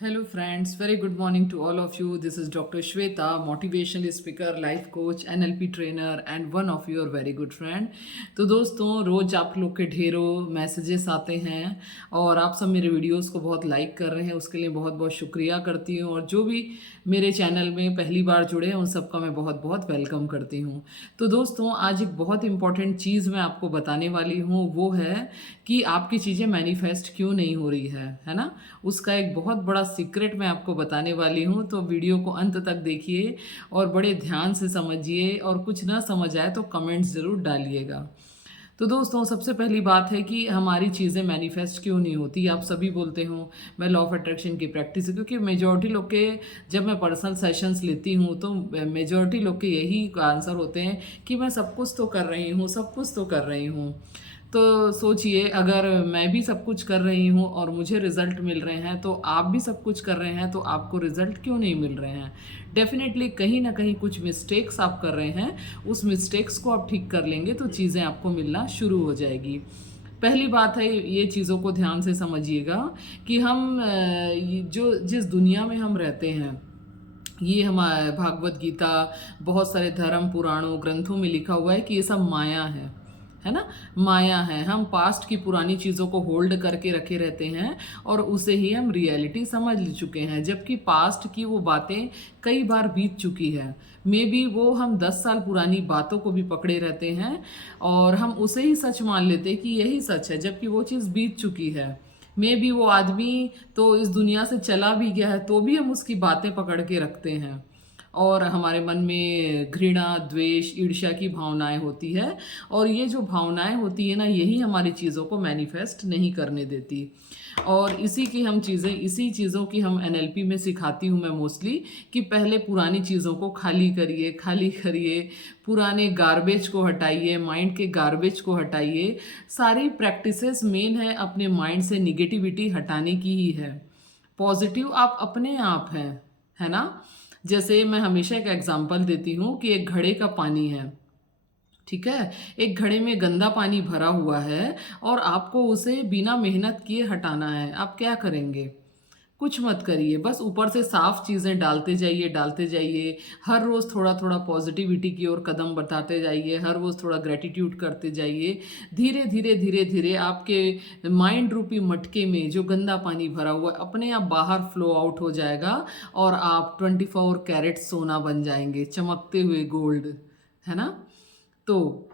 Hello, friends. Very good morning to all of you. This is Dr. Shweta, motivational speaker, life coach, NLP trainer, and one of your very good friend. तो दोस्तों, रोज आप लोग के ढेरों messages आते हैं और आप सब मेरे वीडियोस को बहुत लाइक कर रहे हैं, उसके लिए बहुत बहुत शुक्रिया करती हूँ। और जो भी मेरे चैनल में पहली बार जुड़े हैं उन सबका मैं बहुत बहुत वेलकम करती हूँ। तो दोस्तों, आज एक बहुत इंपॉर्टेंट चीज़ मैं आपको बताने वाली हूँ, वो है कि आपकी चीज़ें मैनिफेस्ट क्यों नहीं हो रही है ना। उसका एक बहुत बड़ा सीक्रेट मैं आपको बताने वाली हूँ, तो वीडियो को अंत तक देखिए और बड़े ध्यान से समझिए, और कुछ ना समझ आए तो कमेंट्स ज़रूर डालिएगा। तो दोस्तों, सबसे पहली बात है कि हमारी चीज़ें मैनिफेस्ट क्यों नहीं होती। आप सभी बोलते हो मैं लॉ ऑफ अट्रैक्शन की प्रैक्टिस है, क्योंकि मेजॉरिटी लोग के जब मैं पर्सनल सेशंस लेती हूँ तो मेजॉरिटी लोग के यही आंसर होते हैं कि मैं सब कुछ तो कर रही हूँ, सब कुछ तो कर रही हूँ। तो सोचिए, अगर मैं भी सब कुछ कर रही हूँ और मुझे रिजल्ट मिल रहे हैं, तो आप भी सब कुछ कर रहे हैं, तो आपको रिजल्ट क्यों नहीं मिल रहे हैं। डेफिनेटली कहीं ना कहीं कुछ मिस्टेक्स आप कर रहे हैं। उस मिस्टेक्स को आप ठीक कर लेंगे तो चीज़ें आपको मिलना शुरू हो जाएगी। पहली बात है, ये चीज़ों को ध्यान से समझिएगा कि हम जो जिस दुनिया में हम रहते हैं, ये हमारा भागवत गीता, बहुत सारे धर्म पुराणों ग्रंथों में लिखा हुआ है कि ये सब माया है ना। माया है। हम पास्ट की पुरानी चीज़ों को होल्ड करके रखे रहते हैं और उसे ही हम रियलिटी समझ चुके हैं, जबकि पास्ट की वो बातें कई बार बीत चुकी है। मे बी वो हम 10 साल पुरानी बातों को भी पकड़े रहते हैं और हम उसे ही सच मान लेते हैं कि यही सच है, जबकि वो चीज़ बीत चुकी है। मे बी वो आदमी तो इस दुनिया से चला भी गया है, तो भी हम उसकी बातें पकड़ के रखते हैं और हमारे मन में घृणा, द्वेष, ईर्ष्या की भावनाएं होती है। और ये जो भावनाएं होती है ना, यही हमारी चीज़ों को मैनिफेस्ट नहीं करने देती। और इसी चीज़ों की हम एनएलपी में सिखाती हूँ मैं मोस्टली, कि पहले पुरानी चीज़ों को खाली करिए, खाली करिए, पुराने गार्बेज को हटाइए, माइंड के गार्बेज को हटाइए। सारी प्रैक्टिसेस मेन है अपने माइंड से निगेटिविटी हटाने की ही है। पॉजिटिव आप अपने आप हैं, है ना। जैसे मैं हमेशा एक एग्जांपल देती हूँ कि एक घड़े का पानी है, ठीक है। एक घड़े में गंदा पानी भरा हुआ है और आपको उसे बिना मेहनत किए हटाना है। आप क्या करेंगे? कुछ मत करिए, बस ऊपर से साफ चीज़ें डालते जाइए, डालते जाइए। हर रोज़ थोड़ा थोड़ा पॉजिटिविटी की ओर कदम बढ़ाते जाइए, हर रोज़ थोड़ा ग्रेटिट्यूड करते जाइए। धीरे धीरे धीरे धीरे आपके माइंड रूपी मटके में जो गंदा पानी भरा हुआ है, अपने आप बाहर फ्लो आउट हो जाएगा और आप 24 कैरेट सोना बन जाएंगे, चमकते हुए गोल्ड, है ना। तो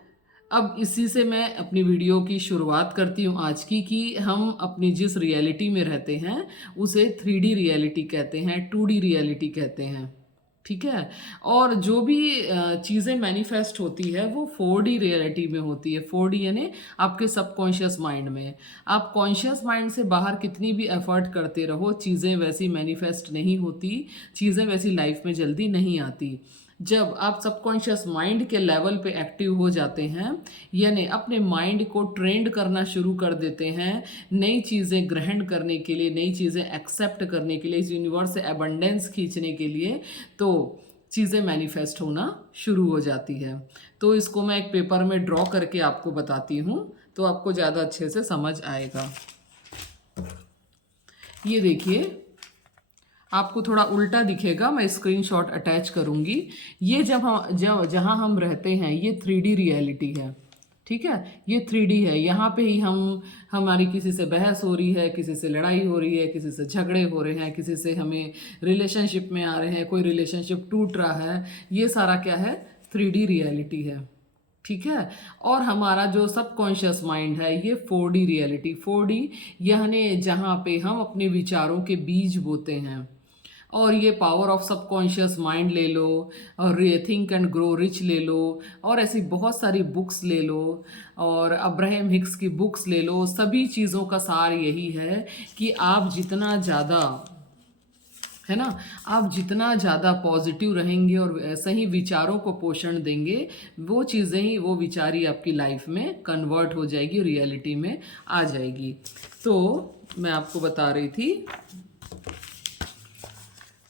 अब इसी से मैं अपनी वीडियो की शुरुआत करती हूँ आज की, कि हम अपनी जिस रियलिटी में रहते हैं उसे 3D रियलिटी कहते हैं, 2D रियलिटी कहते हैं, ठीक है। और जो भी चीज़ें मैनिफेस्ट होती है वो 4D रियलिटी में होती है। 4D यानी आपके सबकॉन्शियस माइंड में। आप कॉन्शियस माइंड से बाहर कितनी भी एफर्ट करते रहो, चीज़ें वैसी मैनिफेस्ट नहीं होती, चीज़ें वैसी लाइफ में जल्दी नहीं आती। जब आप सबकॉन्शियस माइंड के लेवल पे एक्टिव हो जाते हैं, यानी अपने माइंड को ट्रेंड करना शुरू कर देते हैं नई चीज़ें ग्रहण करने के लिए, नई चीज़ें एक्सेप्ट करने के लिए, इस यूनिवर्स से एबंडेंस खींचने के लिए, तो चीज़ें मैनिफेस्ट होना शुरू हो जाती है। तो इसको मैं एक पेपर में ड्रॉ करके आपको बताती हूँ, तो आपको ज़्यादा अच्छे से समझ आएगा। ये देखिए, आपको थोड़ा उल्टा दिखेगा, मैं स्क्रीनशॉट अटैच करूँगी। ये जब जहाँ हम रहते हैं ये 3D रियलिटी है, ठीक है। ये 3D है। यहाँ पे ही हमारी किसी से बहस हो रही है, किसी से लड़ाई हो रही है, किसी से झगड़े हो रहे हैं, किसी से हमें रिलेशनशिप में आ रहे हैं, कोई रिलेशनशिप टूट रहा है। ये सारा क्या है? 3D रियलिटी है, ठीक है। और हमारा जो सबकॉन्शियस माइंड है ये 4D रियलिटी। 4D यानी जहाँ पे हम अपने विचारों के बीज बोते हैं। और ये पावर ऑफ सबकॉन्शियस माइंड ले लो, और थिंक एंड ग्रो रिच ले लो, और ऐसी बहुत सारी बुक्स ले लो, और अब्राहम हिक्स की बुक्स ले लो। सभी चीज़ों का सार यही है कि आप जितना ज़्यादा, है ना, आप जितना ज़्यादा पॉजिटिव रहेंगे और ऐसे ही विचारों को पोषण देंगे, वो चीज़ें ही, वो विचार ही आपकी लाइफ में कन्वर्ट हो जाएगी, रियलिटी में आ जाएगी। तो मैं आपको बता रही थी,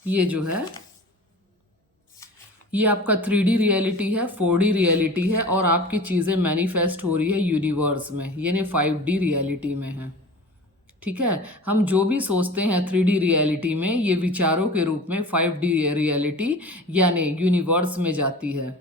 ये जो है ये आपका 3D रियलिटी है, 4D रियलिटी है, और आपकी चीज़ें मैनिफेस्ट हो रही है यूनिवर्स में, यानी 5D रियलिटी में है, ठीक है। हम जो भी सोचते हैं 3D रियलिटी में, ये विचारों के रूप में 5D रियलिटी यानी यूनिवर्स में जाती है।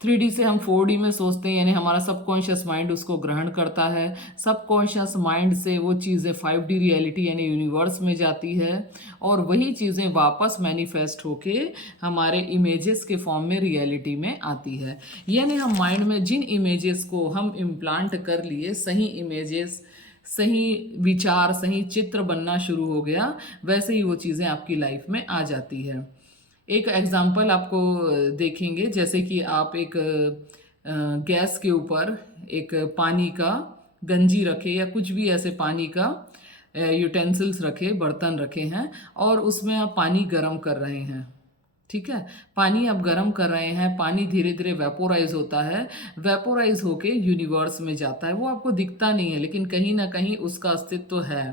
3D से हम 4D में सोचते हैं, यानी हमारा सबकॉन्शियस माइंड उसको ग्रहण करता है। सबकॉन्शियस माइंड से वो चीज़ें 5D रियलिटी यानी यूनिवर्स में जाती है, और वही चीज़ें वापस मैनिफेस्ट होके हमारे इमेजेस के फॉर्म में रियलिटी में आती है। यानी हम माइंड में जिन इमेजेस को हम इम्प्लांट कर लिए, सही इमेजेस, सही विचार, सही चित्र बनना शुरू हो गया, वैसे ही वो चीज़ें आपकी लाइफ में आ जाती है। एक एग्जाम्पल आपको देखेंगे, जैसे कि आप एक गैस के ऊपर एक पानी का गंजी रखे या कुछ भी ऐसे पानी का यूटेंसिल्स रखे, बर्तन रखे हैं, और उसमें आप पानी गर्म कर रहे हैं। ठीक है, पानी आप गर्म कर रहे हैं, पानी धीरे धीरे वेपोराइज होता है, वेपोराइज होके यूनिवर्स में जाता है। वो आपको दिखता नहीं है, लेकिन कहीं ना कहीं उसका अस्तित्व है।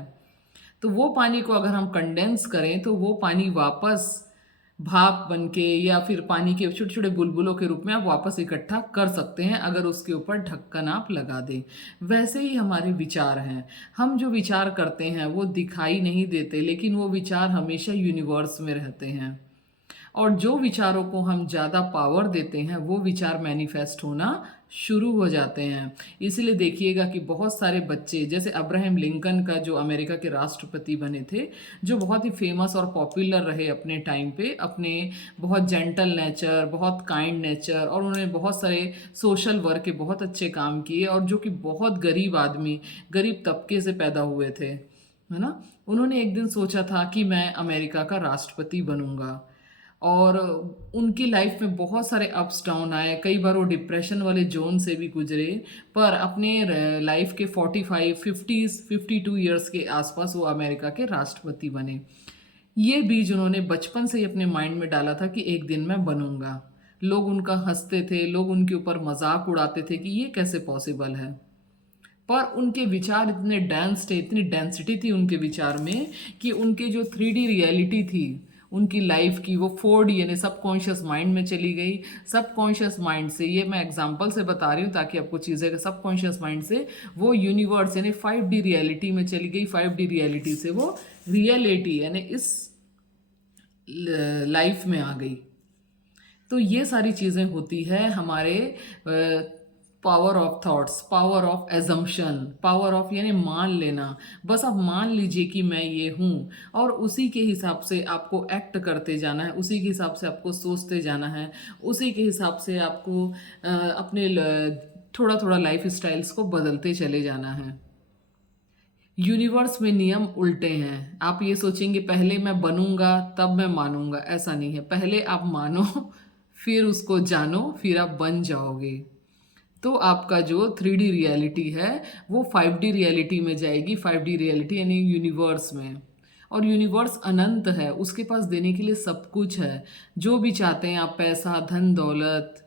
तो वो पानी को अगर हम कंडेंस करें तो वो पानी वापस भाप बन के या फिर पानी के छोटे छोटे बुलबुलों के रूप में आप वापस इकट्ठा कर सकते हैं, अगर उसके ऊपर ढक्कन आप लगा दें। वैसे ही हमारे विचार हैं। हम जो विचार करते हैं वो दिखाई नहीं देते, लेकिन वो विचार हमेशा यूनिवर्स में रहते हैं, और जो विचारों को हम ज़्यादा पावर देते हैं वो विचार मैनिफेस्ट होना शुरू हो जाते हैं। इसलिए देखिएगा कि बहुत सारे बच्चे, जैसे अब्राहम लिंकन का, जो अमेरिका के राष्ट्रपति बने थे, जो बहुत ही फेमस और पॉपुलर रहे अपने टाइम पे, अपने बहुत जेंटल नेचर, बहुत काइंड नेचर, और उन्होंने बहुत सारे सोशल वर्क के बहुत अच्छे काम किए, और जो कि बहुत गरीब आदमी, गरीब तबके से पैदा हुए थे, है ना। उन्होंने एक दिन सोचा था कि मैं अमेरिका का राष्ट्रपति बनूंगा, और उनकी लाइफ में बहुत सारे अप्स डाउन आए, कई बार वो डिप्रेशन वाले जोन से भी गुजरे, पर अपने लाइफ के 52 ईयर्स के आसपास वो अमेरिका के राष्ट्रपति बने। ये बीज उन्होंने बचपन से ही अपने माइंड में डाला था कि एक दिन मैं बनूंगा। लोग उनका हंसते थे, लोग उनके ऊपर मजाक उड़ाते थे कि ये कैसे पॉसिबल है, पर उनके विचार इतने डेंस थे, इतनी डेंसिटी थी उनके विचार में, कि उनके जो 3D रियलिटी थी उनकी लाइफ की, वो 4D यानी सबकॉन्शियस माइंड में चली गई। सबकॉन्शियस माइंड से, ये मैं एग्जांपल से बता रही हूँ ताकि आपको चीज़ें, सबकॉन्शियस माइंड से वो यूनिवर्स यानी 5D रियलिटी में चली गई। 5D रियलिटी से वो रियलिटी यानी इस लाइफ में आ गई। तो ये सारी चीज़ें होती है हमारे power of thoughts, power of assumption, power of यानी मान लेना। बस आप मान लीजिए कि मैं ये हूँ, और उसी के हिसाब से आपको एक्ट करते जाना है, उसी के हिसाब से आपको सोचते जाना है, उसी के हिसाब से आपको अपने थोड़ा थोड़ा लाइफ स्टाइल्स को बदलते चले जाना है। यूनिवर्स में नियम उल्टे हैं। आप ये सोचेंगे पहले मैं बनूंगा तब मैं मानूंगा, ऐसा नहीं है। पहले आप मानो, फिर उसको जानो, फिर आप बन जाओगे। तो आपका जो 3D रियलिटी है वो 5D रियलिटी में जाएगी। 5D रियलिटी यानी यूनिवर्स में, और यूनिवर्स अनंत है, उसके पास देने के लिए सब कुछ है। जो भी चाहते हैं आप, पैसा, धन दौलत,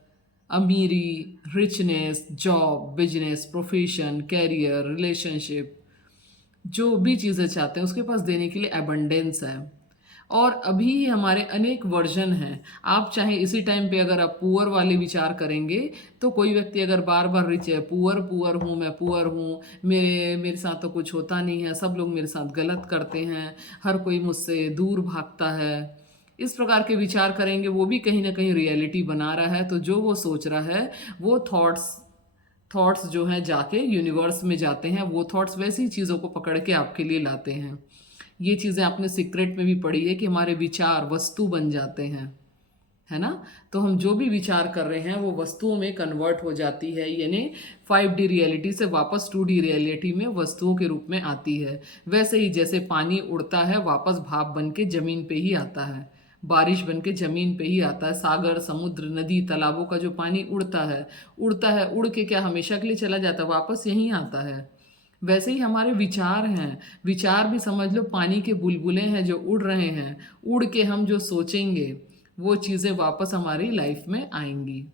अमीरी, richness, job, business, profession, career, relationship, जो भी चीज़ें चाहते हैं उसके पास देने के लिए एबंडेंस है। और अभी हमारे अनेक वर्जन हैं। आप चाहे इसी टाइम पे अगर आप पुअर वाले विचार करेंगे, तो कोई व्यक्ति अगर बार बार रिच है, पुअर पुअर हूँ, मैं पुअर हूँ, मेरे साथ तो कुछ होता नहीं है, सब लोग मेरे साथ गलत करते हैं, हर कोई मुझसे दूर भागता है, इस प्रकार के विचार करेंगे, वो भी कहीं ना कहीं रियलिटी बना रहा है। तो जो वो सोच रहा है वो थॉट्स जो हैं जाके यूनिवर्स में जाते हैं, वो थॉट्स वैसी चीज़ों को पकड़ के आपके लिए लाते हैं। ये चीज़ें आपने सीक्रेट में भी पढ़ी है कि हमारे विचार वस्तु बन जाते हैं, है ना। तो हम जो भी विचार कर रहे हैं वो वस्तुओं में कन्वर्ट हो जाती है, यानी 5D रियलिटी से वापस 2D रियलिटी में वस्तुओं के रूप में आती है। वैसे ही जैसे पानी उड़ता है, वापस भाप बन के ज़मीन पे ही आता है, बारिश बन के ज़मीन पे ही आता है। सागर, समुद्र, नदी, तालाबों का जो पानी उड़ता है, उड़ के क्या हमेशा के लिए चला जाता है, वापस यहीं आता है। वैसे ही हमारे विचार हैं, विचार भी समझ लो पानी के बुलबुले हैं जो उड़ रहे हैं। उड़ के हम जो सोचेंगे वो चीज़ें वापस हमारी लाइफ में आएंगी।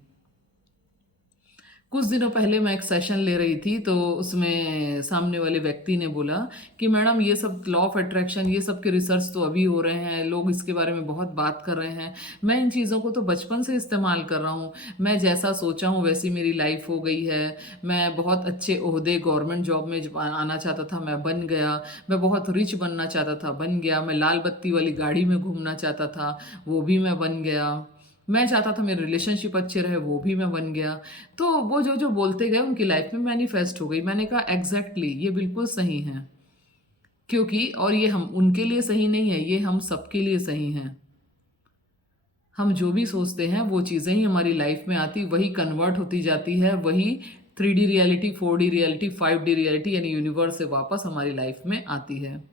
कुछ दिनों पहले मैं एक सेशन ले रही थी, तो उसमें सामने वाले व्यक्ति ने बोला कि मैडम ये सब लॉ ऑफ अट्रैक्शन, ये सब के रिसर्च तो अभी हो रहे हैं, लोग इसके बारे में बहुत बात कर रहे हैं। मैं इन चीज़ों को तो बचपन से इस्तेमाल कर रहा हूँ। मैं जैसा सोचा हूँ वैसी मेरी लाइफ हो गई है। मैं बहुत अच्छे ओहदे गवर्नमेंट जॉब में आना चाहता था, मैं बन गया। मैं बहुत रिच बनना चाहता था, बन गया। मैं लाल बत्ती वाली गाड़ी में घूमना चाहता था, वो भी मैं बन गया। मैं चाहता था मेरे रिलेशनशिप अच्छे रहे, वो भी मैं बन गया। तो वो जो जो बोलते गए उनकी लाइफ में मैनिफेस्ट हो गई। मैंने कहा एग्जैक्टली ये बिल्कुल सही है, क्योंकि और ये हम उनके लिए सही नहीं है, ये हम सबके लिए सही हैं। हम जो भी सोचते हैं वो चीज़ें ही हमारी लाइफ में आती, वही कन्वर्ट होती जाती है, वही 3D reality, 4D reality, 5D reality यानी यूनिवर्स से वापस हमारी लाइफ में आती है।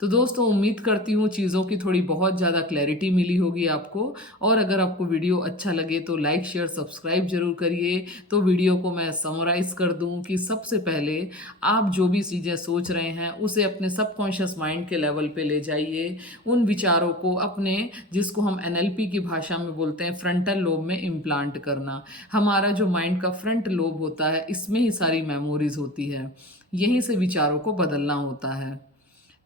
तो दोस्तों उम्मीद करती हूँ चीज़ों की थोड़ी बहुत ज़्यादा क्लैरिटी मिली होगी आपको। और अगर आपको वीडियो अच्छा लगे तो लाइक शेयर सब्सक्राइब जरूर करिए। तो वीडियो को मैं समराइज़ कर दूँ कि सबसे पहले आप जो भी चीज़ें सोच रहे हैं उसे अपने सबकॉन्शियस माइंड के लेवल पे ले जाइए। उन विचारों को अपने, जिसको हम NLP की भाषा में बोलते हैं, फ्रंटल लोब में इम्प्लांट करना। हमारा जो माइंड का फ्रंट लोब होता है, इसमें ही सारी मेमोरीज होती है, यहीं से विचारों को बदलना होता है।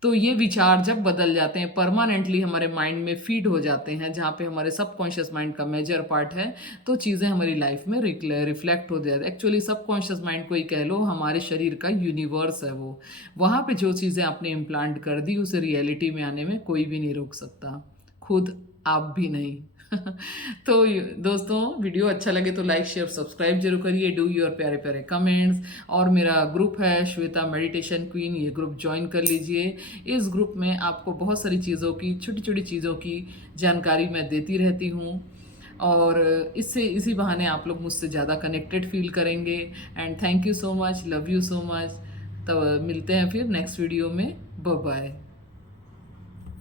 तो ये विचार जब बदल जाते हैं, परमानेंटली हमारे माइंड में फीड हो जाते हैं, जहाँ पे हमारे सबकॉन्शियस माइंड का मेजर पार्ट है, तो चीज़ें हमारी लाइफ में रिफ्लेक्ट हो जाती है। एक्चुअली सबकॉन्शियस माइंड को ही कह लो, हमारे शरीर का यूनिवर्स है वो। वहाँ पे जो चीज़ें आपने इम्प्लांट कर दी, उसे रियलिटी में आने में कोई भी नहीं रोक सकता, खुद आप भी नहीं। तो दोस्तों वीडियो अच्छा लगे तो लाइक शेयर सब्सक्राइब जरूर करिए, डू योर प्यारे प्यारे कमेंट्स। और मेरा ग्रुप है श्वेता मेडिटेशन क्वीन, ये ग्रुप ज्वाइन कर लीजिए। इस ग्रुप में आपको बहुत सारी चीज़ों की, छोटी छोटी चीज़ों की जानकारी मैं देती रहती हूँ, और इससे इसी बहाने आप लोग मुझसे ज़्यादा कनेक्टेड फील करेंगे। And thank you so much, love you so much. तब मिलते हैं फिर नेक्स्ट वीडियो में। Bye bye.